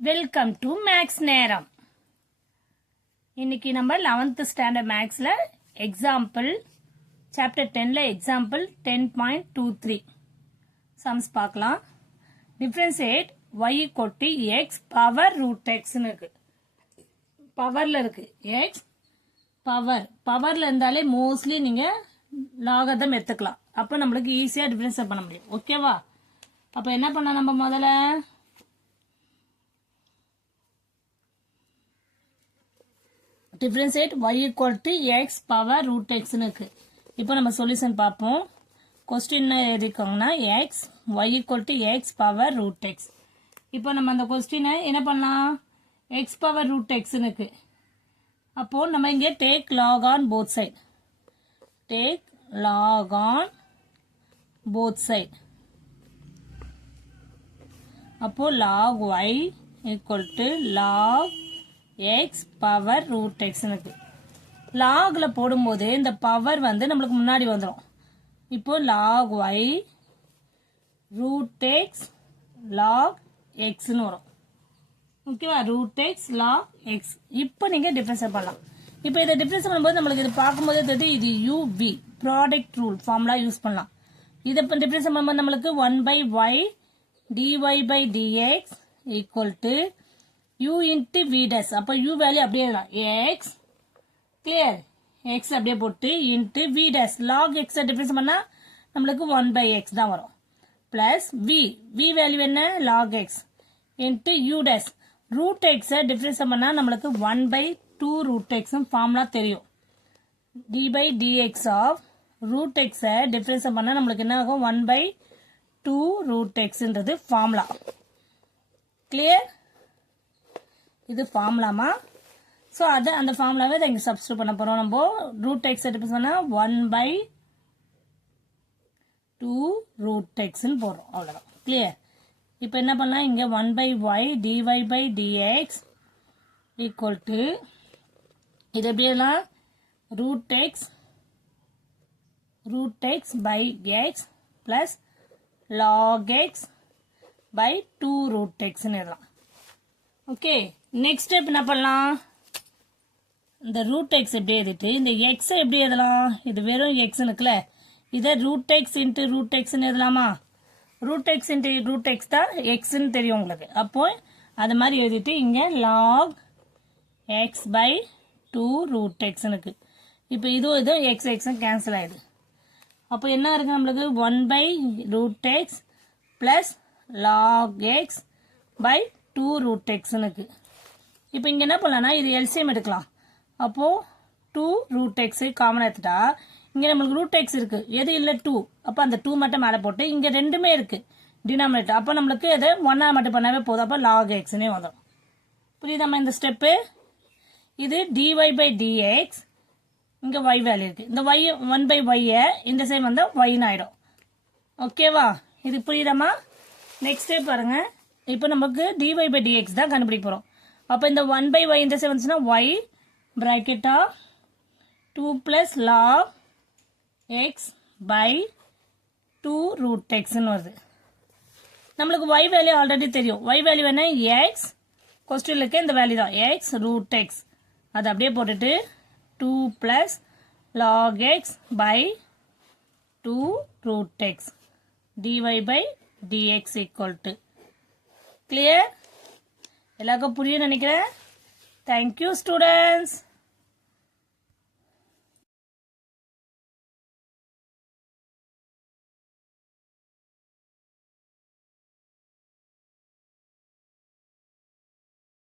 Welcome to maths நேரம். இன்னைக்கு நம்ம 11th ஸ்டாண்டர்ட் மேக்ஸ்ல எக்ஸாம்பிள் சாப்டர் 10ல எக்ஸாம்பிள் 10.23 சம்ஸ் பார்க்கலாம். டிஃபரன்ஷியேட் y கொட்டி x பவர் ரூட் எக்ஸ்னு இருக்கு. பவர்ல இருக்கு x பவர்ல இருந்தாலே மோஸ்ட்லி நீங்க லாகதம் எடுத்துக்கலாம். அப்ப நம்மளுக்கு ஈஸியா டிஃபரன்ஷியேட் பண்ண முடியும். ஓகேவா? அப்ப என்ன பண்ணலாம் நம்ம முதல்ல differentiate y equal to x power root x இருக்கு. இப்போ நம்ம சொல்யூஷன் பார்ப்போம். கொஸ்டின் எழுதிக்கோங்கன்னா x y equal to x power root x. இப்போ நம்ம அந்த கொஸ்டினை என்ன பண்ணலாம்? x power root x இருக்கு. அப்போ நம்ம இங்கே take log on both side. Take log on both side. அப்போ log y equal to log x power root x இருக்கு. லாக்ல போடும்போது இந்த பவர் வந்து நம்மளுக்கு முன்னாடி வந்துடும். இப்போ log y ரூட் x log x ன்னு வரும். ஓகேவா? Root x log x. இப்போ நீங்க டிஃபரன்ஸ் பண்ணலாம். இப்போ இதை டிஃபரன்ஸ் பண்ணும்போது நம்மளுக்கு இது பார்க்கும்போது தெரியுது இது uv product rule formula use பண்ணலாம். இதை டிஃபரன்ஸ் பண்ணும்போது நம்மளுக்கு 1/y dy by dx equal to u into v dash. அப்ப u வேல்யூ அப்படியே எழுதலாம். x கிளியர் x அப்படியே போட்டு into v dash log x difference பண்ணா நம்மளுக்கு 1/x தான் வரும். பிளஸ் v வேல்யூ என்ன? log x into u dash root x difference பண்ணா நம்மளுக்கு 1/2 root x ஃபார்முலா தெரியும். d by dx of root x difference பண்ணா நம்மளுக்கு என்ன ஆகும்? 1/2 root x ன்றது ஃபார்முலா. கிளியர்? இது ஃபார்முலாமா? ஸோ அது அந்த ஃபார்முலாவே இதை இங்கே சப்ஸ்டியூட் பண்ண போகிறோம். நம்ம ரூட் எக்ஸ் டிஃபரன்ஸ் பண்ணால் 1/2 ரூட் எக்ஸ்ன்னு போடுறோம். அவ்வளோதான். கிளியர்? இப்போ என்ன பண்ணலாம்? இங்கே 1/y dy by dx equal to இது எப்படியெல்லாம் root x by x plus log x by 2 root எக்ஸ்ன்னு எழுதலாம். ஓகே, நெக்ஸ்ட் ஸ்டெப் என்ன பண்ணலாம்? இந்த ரூட் எக்ஸ் எப்படி எழுதிட்டு இந்த எக்ஸ் எப்படி எழுதலாம்? இது வெறும் எக்ஸ் இருக்குல்ல, இதை ரூட் எக்ஸ் இன்ட்டு ரூட் எக்ஸ்ன்னு எழுதலாமா? Root x into root x தான் எக்ஸ்ன்னு தெரியும் உங்களுக்கு. அப்போ அது மாதிரி எழுதிட்டு இங்கே log x by 2 root x இருக்கு. இப்போ இதுவும் எக்ஸ் எக்ஸும் கேன்சல் ஆயிடுது. அப்போ என்ன இருக்கு நம்மளுக்கு? 1/ரூட் x plus log x by 2 root எக்ஸ்னு இருக்கு. இப்போ இங்கே என்ன பண்ணலாம்னா இது எல்சிஎம் எடுக்கலாம். அப்போ 2 ரூட் எக்ஸ் காமன் எடுத்துட்டா இங்கே நம்மளுக்கு ரூட் எக்ஸ் இருக்கு, எது இல்லை 2. அப்போ அந்த 2 மட்டும் மேலே போட்டு இங்கே ரெண்டுமே இருக்கு டினாமினேட்டர். அப்போ நம்மளுக்கு எது 1 மட்டும் பண்ணாவே போதும். அப்போ லாக் எக்ஸ்னே வந்துடும். புரியுதாம்மா இந்த ஸ்டெப்பு? இது dy by dx இங்கே y வேல்யூ இருக்கு. இந்த y 1/y இந்த சைடு வந்தால் yன்னு ஆயிடும். ஓகேவா? இது புரியுதாம்மா? நெக்ஸ்ட் ஸ்டெப் பாருங்க. இப்போ நமக்கு dy by dx தான் கண்டுபிடிக்க போகிறோம். அப்போ இந்த 1/y இந்த சைடு வந்துச்சுன்னா y bracket of 2 plus log x by 2 root x ன்னு வருது. நம்மளுக்கு y வேல்யூ ஆல்ரெடி தெரியும். y வேல்யூ என்ன? x கொஸ்டின்ல இருக்க இந்த வேல்யூ தான் x root x. அது அப்படியே போட்டுட்டு 2 plus log x by 2 root x dy by dx equal to. Clear? எல்லாருக்கும் புரியும் நினைக்கிறேன். Thank you students.